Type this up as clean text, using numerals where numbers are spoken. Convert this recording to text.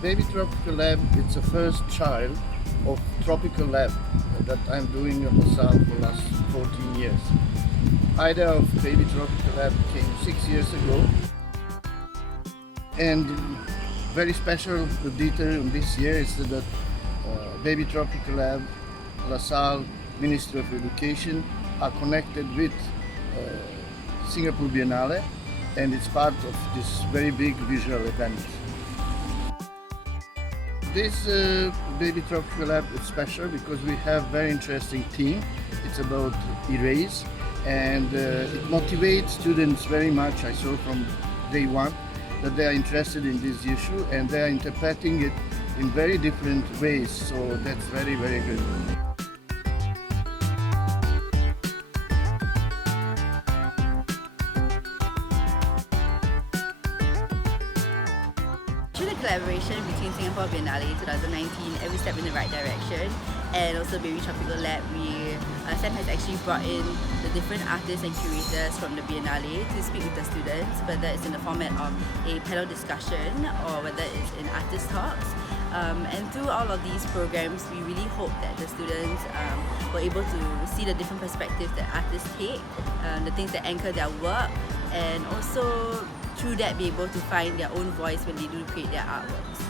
Baby Tropical Lab, it's the first child of Tropical Lab that I'm doing at LASALLE for the last 14 years. Idea of Baby Tropical Lab came 6 years ago, and very special detail in this year is that Baby Tropical Lab, LASALLE, Ministry of Education are connected with Singapore Biennale, and it's part of this very big visual event. This Baby Tropical Lab is special because we have very interesting theme. It's about erase, and it motivates students very much. I saw from day one that they are interested in this issue and they are interpreting it in very different ways. So that's very, very good. Through the collaboration between Singapore Biennale 2019 and We Step in the Right Direction, and also Baby Tropical Lab, SEM has actually brought in the different artists and curators from the Biennale to speak with the students, whether it's in the format of a panel discussion or whether it's in artist talks. And through all of these programs, we really hope that the students were able to see the different perspectives that artists take, the things that anchor their work, and also through that be able to find their own voice when they do create their artworks.